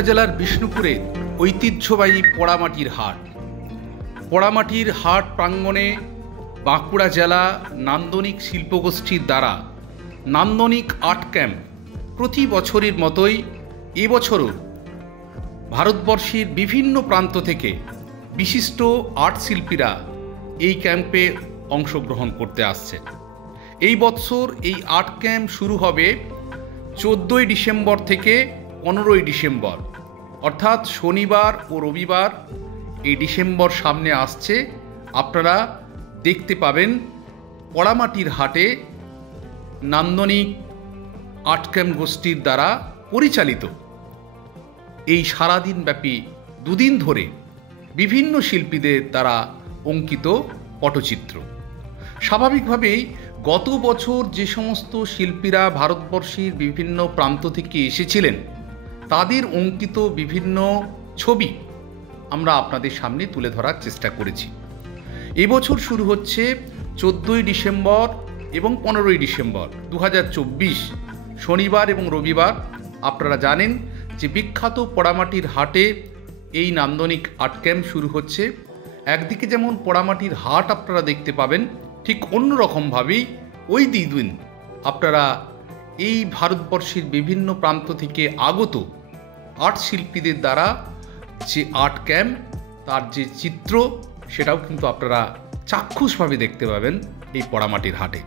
বাঁকুড়া জেলার বিষ্ণুপুরে ঐতিহ্যবাহী পোড়ামাটির হাট। পোড়ামাটির হাট প্রাঙ্গণে বাঁকুড়া জেলা নান্দনিক শিল্পগোষ্ঠীর দ্বারা নান্দনিক আর্ট ক্যাম্প প্রতি বছরের মতোই এবছরও ভারতবর্ষের বিভিন্ন প্রান্ত থেকে বিশিষ্ট আর্ট শিল্পীরা এই ক্যাম্পে অংশগ্রহণ করতে আসছে। এই বছর এই আর্ট ক্যাম্প শুরু হবে 14ই ডিসেম্বর থেকে 15ই ডিসেম্বর, অর্থাৎ শনিবার ও রবিবার এই ডিসেম্বর সামনে আসছে। আপনারা দেখতে পাবেন পোড়ামাটির হাটে নান্দনিক আর্ট ক্যাম্প গোষ্ঠীর দ্বারা পরিচালিত এই সারাদিনব্যাপী দুদিন ধরে বিভিন্ন শিল্পীদের দ্বারা অঙ্কিত পটচিত্র। স্বাভাবিকভাবেই গত বছর যে সমস্ত শিল্পীরা ভারতবর্ষের বিভিন্ন প্রান্ত থেকে এসেছিলেন তাদের অঙ্কিত বিভিন্ন ছবি আমরা আপনাদের সামনে তুলে ধরার চেষ্টা করেছি। এবছর শুরু হচ্ছে 14ই ডিসেম্বর এবং 15ই ডিসেম্বর 2024 শনিবার এবং রবিবার। আপনারা জানেন যে বিখ্যাত পোড়ামাটির হাটে এই নান্দনিক আর্ট ক্যাম্প শুরু হচ্ছে। একদিকে যেমন পোড়ামাটির হাট আপনারা দেখতে পাবেন, ঠিক অন্যরকমভাবেই ওই দিন আপনারা এই ভারতবর্ষের বিভিন্ন প্রান্ত থেকে আগত আর্ট শিল্পীদের দ্বারা যে আর্ট ক্যাম্প তার যে চিত্র সেটাও কিন্তু আপনারা চাক্ষুষভাবে দেখতে পাবেন এই পোড়ামাটির হাটে।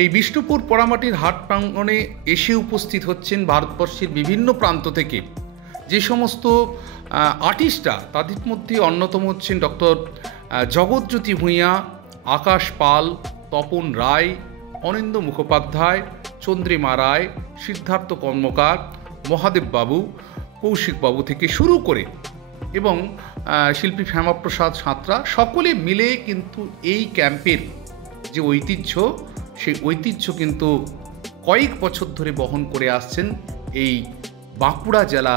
এই বিষ্ণুপুর পোড়ামাটির হাট প্রাঙ্গণে এসে উপস্থিত হচ্ছেন ভারতবর্ষের বিভিন্ন প্রান্ত থেকে যে সমস্ত আর্টিস্টরা, তাদের মধ্যে অন্যতম হচ্ছেন ডক্টর জগৎজ্যোতি ভূঁইয়া, আকাশ পাল, তপন রায়, অনিন্দ্য মুখোপাধ্যায়, চন্দ্রিমা রায়, সিদ্ধার্থ কর্মকার, মহাদেব বাবু, কৌশিক বাবু থেকে শুরু করে এবং শিল্পী শ্যামাপ্রসাদ সাঁতরা, সকলে মিলে কিন্তু এই ক্যাম্পের যে ঐতিহ্য সেই ঐতিহ্য কিন্তু কয়েক বছর ধরে বহন করে আসছেন এই বাঁকুড়া জেলা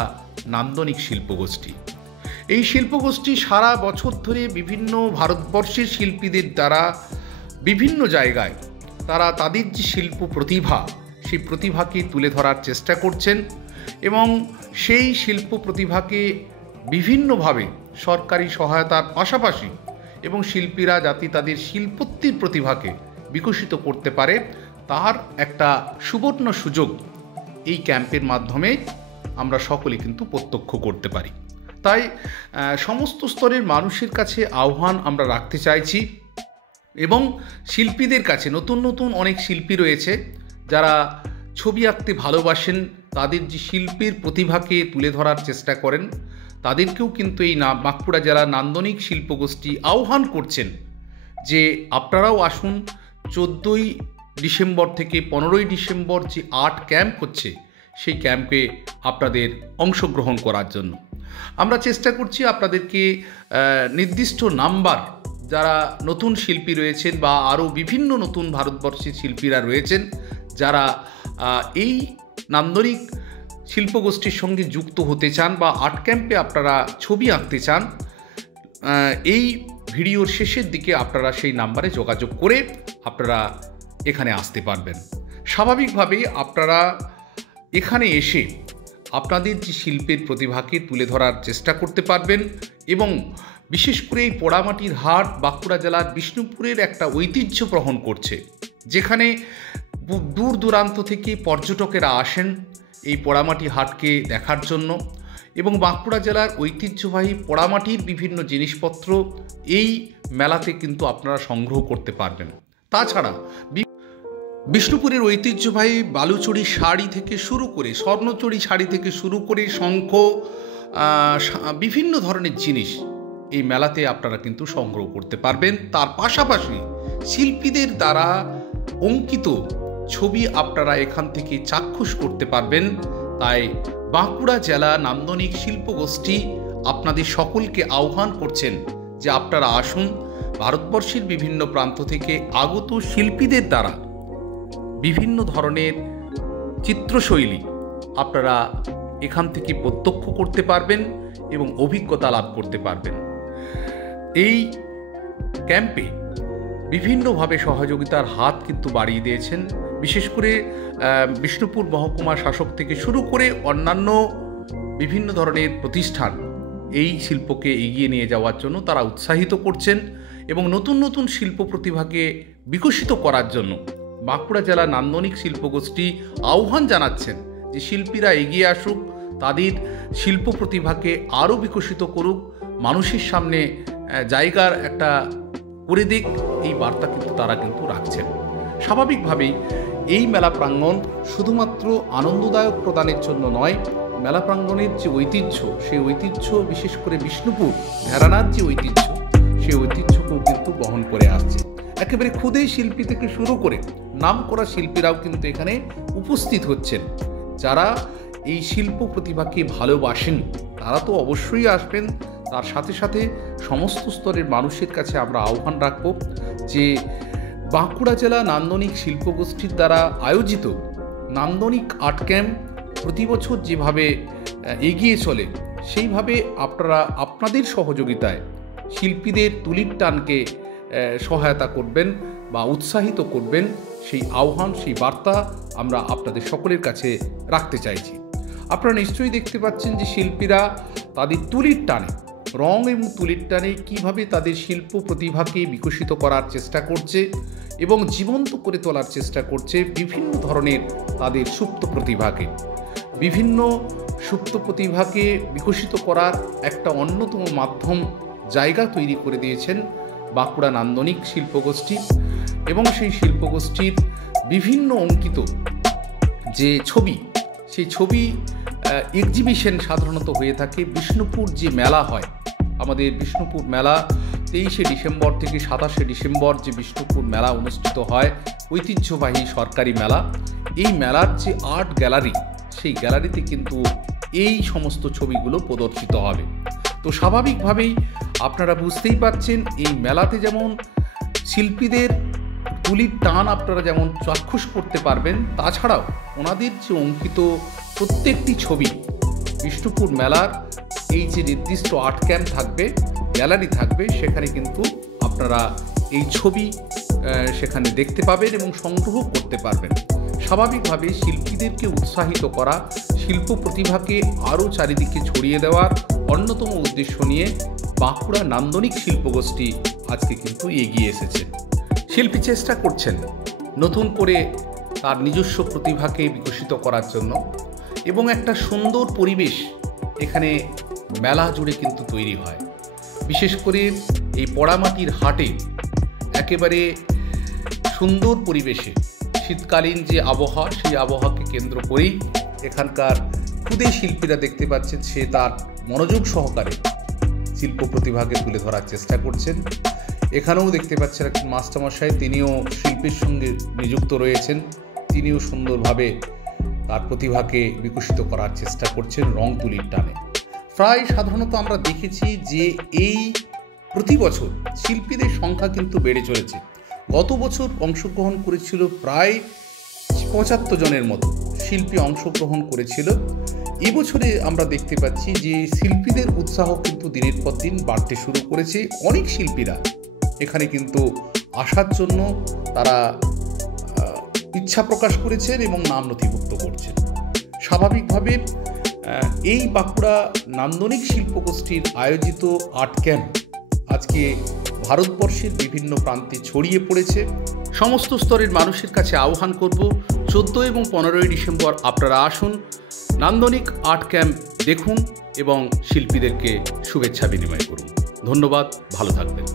নান্দনিক শিল্পগোষ্ঠী। এই শিল্পগোষ্ঠী সারা বছর ধরে বিভিন্ন ভারতবর্ষের শিল্পীদের দ্বারা বিভিন্ন জায়গায় তারা তাদের যে শিল্প প্রতিভা সেই প্রতিভাকে তুলে ধরার চেষ্টা করছেন এবং সেই শিল্প প্রতিভাকে বিভিন্নভাবে সরকারি সহায়তার পাশাপাশি এবং শিল্পীরা যাতে তাদের শিল্পোত্তির প্রতিভাকে বিকশিত করতে পারে তার একটা সুবর্ণ সুযোগ এই ক্যাম্পের মাধ্যমে আমরা সকলে কিন্তু প্রত্যক্ষ করতে পারি। তাই সমস্ত স্তরের মানুষের কাছে আহ্বান আমরা রাখতে চাইছি এবং শিল্পীদের কাছে নতুন নতুন অনেক শিল্পী রয়েছে যারা ছবি আঁকতে ভালোবাসেন, তাদের যে শিল্পীর প্রতিভাকে তুলে ধরার চেষ্টা করেন, তাদেরকেও কিন্তু এই বাঁকুড়া জেলার নান্দনিক শিল্পগোষ্ঠী আহ্বান করছেন যে আপনারাও আসুন 14ই ডিসেম্বর থেকে 15ই ডিসেম্বর যে আর্ট ক্যাম্প হচ্ছে সেই ক্যাম্পে আপনাদের অংশগ্রহণ করার জন্য। আমরা চেষ্টা করছি আপনাদেরকে নির্দিষ্ট নাম্বার, যারা নতুন শিল্পী রয়েছেন বা আরও বিভিন্ন নতুন ভারতবর্ষের শিল্পীরা রয়েছেন যারা এই নান্দনিক শিল্পগোষ্ঠীর সঙ্গে যুক্ত হতে চান বা আর্ট ক্যাম্পে আপনারা ছবি আঁকতে চান, এই ভিডিওর শেষের দিকে আপনারা সেই নাম্বারে যোগাযোগ করে আপনারা এখানে আসতে পারবেন। স্বাভাবিকভাবেই আপনারা এখানে এসে আপনাদের যে শিল্পের প্রতিভাকে তুলে ধরার চেষ্টা করতে পারবেন এবং বিশেষ করে এই পোড়ামাটির হাট বাঁকুড়া জেলার বিষ্ণুপুরের একটা ঐতিহ্য বহন করছে, যেখানে দূর দূরান্ত থেকে পর্যটকেরা আসেন এই পোড়ামাটি হাটকে দেখার জন্য এবং বাঁকুড়া জেলার ঐতিহ্যবাহী পোড়ামাটির বিভিন্ন জিনিসপত্র এই মেলাতে কিন্তু আপনারা সংগ্রহ করতে পারবেন। তাছাড়া বিষ্ণুপুরের ঐতিহ্যবাহী বালুচরী শাড়ি থেকে শুরু করে, স্বর্ণচরী শাড়ি থেকে শুরু করে শঙ্খ, বিভিন্ন ধরনের জিনিস এই মেলাতে আপনারা কিন্তু সংগ্রহ করতে পারবেন। তার পাশাপাশি শিল্পীদের দ্বারা অঙ্কিত ছবি আপনারা এখান থেকে চাক্ষুষ করতে পারবেন। তাই বাঁকুড়া জেলা নান্দনিক শিল্পগোষ্ঠী আপনাদের সকলকে আহ্বান করছেন যে আপনারা আসুন, ভারতবর্ষের বিভিন্ন প্রান্ত থেকে আগত শিল্পীদের দ্বারা বিভিন্ন ধরনের চিত্রশৈলী আপনারা এখান থেকে প্রত্যক্ষ করতে পারবেন এবং অভিজ্ঞতা লাভ করতে পারবেন। এই ক্যাম্পে বিভিন্নভাবে সহযোগিতার হাত কিন্তু বাড়িয়ে দিয়েছেন, বিশেষ করে বিষ্ণুপুর মহকুমা শাসক থেকে শুরু করে অন্যান্য বিভিন্ন ধরনের প্রতিষ্ঠান এই শিল্পকে এগিয়ে নিয়ে যাওয়ার জন্য তারা উৎসাহিত করছেন এবং নতুন নতুন শিল্প প্রতিভাকে বিকশিত করার জন্য বাঁকুড়া জেলা নান্দনিক শিল্পগোষ্ঠী আহ্বান জানাচ্ছেন যে শিল্পীরা এগিয়ে আসুক, তাদের শিল্প প্রতিভাকে আরও বিকশিত করুক, মানুষের সামনে জায়গার একটা করে দিক, এই বার্তা কিন্তু তারা কিন্তু রাখছেন। স্বাভাবিকভাবেই এই মেলা প্রাঙ্গণ শুধুমাত্র আনন্দদায়ক প্রদানের জন্য নয়, মেলা প্রাঙ্গণের যে ঐতিহ্য, সেই ঐতিহ্য বিশেষ করে বিষ্ণুপুর ঘেরানার যে ঐতিহ্য, সেই ঐতিহ্যকেও কিন্তু বহন করে আসছে। একেবারে ক্ষুদে শিল্পী থেকে শুরু করে নামকরা শিল্পীরাও কিন্তু এখানে উপস্থিত হচ্ছেন। যারা এই শিল্প প্রতিভাকে ভালোবাসেন তারা তো অবশ্যই আসবেন। তার সাথে সাথে সমস্ত স্তরের মানুষের কাছে আমরা আহ্বান রাখব যে বাঁকুড়া জেলা নান্দনিক শিল্পগোষ্ঠীর দ্বারা আয়োজিত নান্দনিক আর্ট ক্যাম্প প্রতি বছর যেভাবে এগিয়ে চলে, সেইভাবে আপনারা আপনাদের সহযোগিতায় শিল্পীদের তুলির টানকে সহায়তা করবেন বা উৎসাহিত করবেন, সেই আহ্বান, সেই বার্তা আমরা আপনাদের সকলের কাছে রাখতে চাইছি। আপনারা নিশ্চয়ই দেখতে পাচ্ছেন যে শিল্পীরা তাদের তুলির টানে, রং এবং তুলির টানে কীভাবে তাদের শিল্প প্রতিভাকে বিকশিত করার চেষ্টা করছে এবং জীবন্ত করে তোলার চেষ্টা করছে বিভিন্ন ধরনের তাদের সুপ্ত প্রতিভাকে। বিভিন্ন সুপ্ত প্রতিভাকে বিকশিত করার একটা অন্যতম মাধ্যম জায়গা তৈরি করে দিয়েছেন বাঁকুড়া নান্দনিক শিল্পগোষ্ঠী এবং সেই শিল্পগোষ্ঠীর বিভিন্ন অঙ্কিত যে ছবি, সেই ছবি এক্সিবিশন সাধারণত হয়ে থাকে। বিষ্ণুপুর যে মেলা হয়, আমাদের বিষ্ণুপুর মেলা 23শে ডিসেম্বর থেকে 27শে ডিসেম্বর যে বিষ্ণুপুর মেলা অনুষ্ঠিত হয়, ঐতিহ্যবাহী সরকারি মেলা, এই মেলার যে আর্ট গ্যালারি, সেই গ্যালারিতে কিন্তু এই সমস্ত ছবিগুলো প্রদর্শিত হবে। তো স্বাভাবিকভাবেই আপনারা বুঝতেই পারছেন এই মেলাতে যেমন শিল্পীদের তুলির টান আপনারা যেমন চাক্ষুষ করতে পারবেন, তাছাড়াও ওনাদের যে অঙ্কিত প্রত্যেকটি ছবি বিষ্ণুপুর মেলার এই যে নির্দিষ্ট আর্ট ক্যাম্প থাকবে, গ্যালারি থাকবে, সেখানে কিন্তু আপনারা এই ছবি সেখানে দেখতে পাবেন এবং সংগ্রহ করতে পারবেন। স্বাভাবিকভাবে শিল্পীদেরকে উৎসাহিত করা, শিল্প প্রতিভাকে আরও চারিদিকে ছড়িয়ে দেওয়ার অন্যতম উদ্দেশ্য নিয়ে বাঁকুড়া নান্দনিক শিল্পগোষ্ঠী আজকে কিন্তু এগিয়ে এসেছে। শিল্পী চেষ্টা করছেন নতুন করে তার নিজস্ব প্রতিভাকে বিকশিত করার জন্য এবং একটা সুন্দর পরিবেশ এখানে মেলা জুড়ে কিন্তু তৈরি হয়। বিশেষ করে এই পোড়ামাটির হাটে একেবারে সুন্দর পরিবেশে শীতকালীন যে আবহাওয়া, সেই আবহাওয়াকে কেন্দ্র করেই এখানকার ক্ষুদে শিল্পীরা দেখতে পাচ্ছেন সে তার মনোযোগ সহকারে শিল্প প্রতিভাকে তুলে ধরার চেষ্টা করছেন। এখানেও দেখতে পাচ্ছেন একজন মাস্টারমশাই, তিনিও শিল্পের সঙ্গে নিযুক্ত রয়েছেন, তিনিও সুন্দরভাবে তার প্রতিভাকে বিকশিত করার চেষ্টা করছেন রং তুলির টানে। প্রায় সাধারণত আমরা দেখেছি যে এই প্রতি বছর শিল্পীদের সংখ্যা কিন্তু বেড়ে চলেছে। গত বছর অংশগ্রহণ করেছিল প্রায় 75 জনের মতো শিল্পী অংশগ্রহণ করেছিল। এবছরে আমরা দেখতে পাচ্ছি যে শিল্পীদের উৎসাহ কিন্তু দিনের পর দিন বাড়তে শুরু করেছে। অনেক শিল্পীরা এখানে কিন্তু আসার জন্য তারা ইচ্ছা প্রকাশ করেছেন এবং নাম নথিভুক্ত করছেন। স্বাভাবিকভাবে এই বাঁকুড়া নান্দনিক শিল্পগোষ্ঠীর আয়োজিত আর্ট ক্যাম্প আজকে ভারতবর্ষের বিভিন্ন প্রান্তে ছড়িয়ে পড়েছে। সমস্ত স্তরের মানুষের কাছে আহ্বান করব, 14 এবং 15ই ডিসেম্বর আপনারা আসুন, নান্দনিক আর্ট ক্যাম্প দেখুন এবং শিল্পীদেরকে শুভেচ্ছা বিনিময় করুন। ধন্যবাদ, ভালো থাকবেন।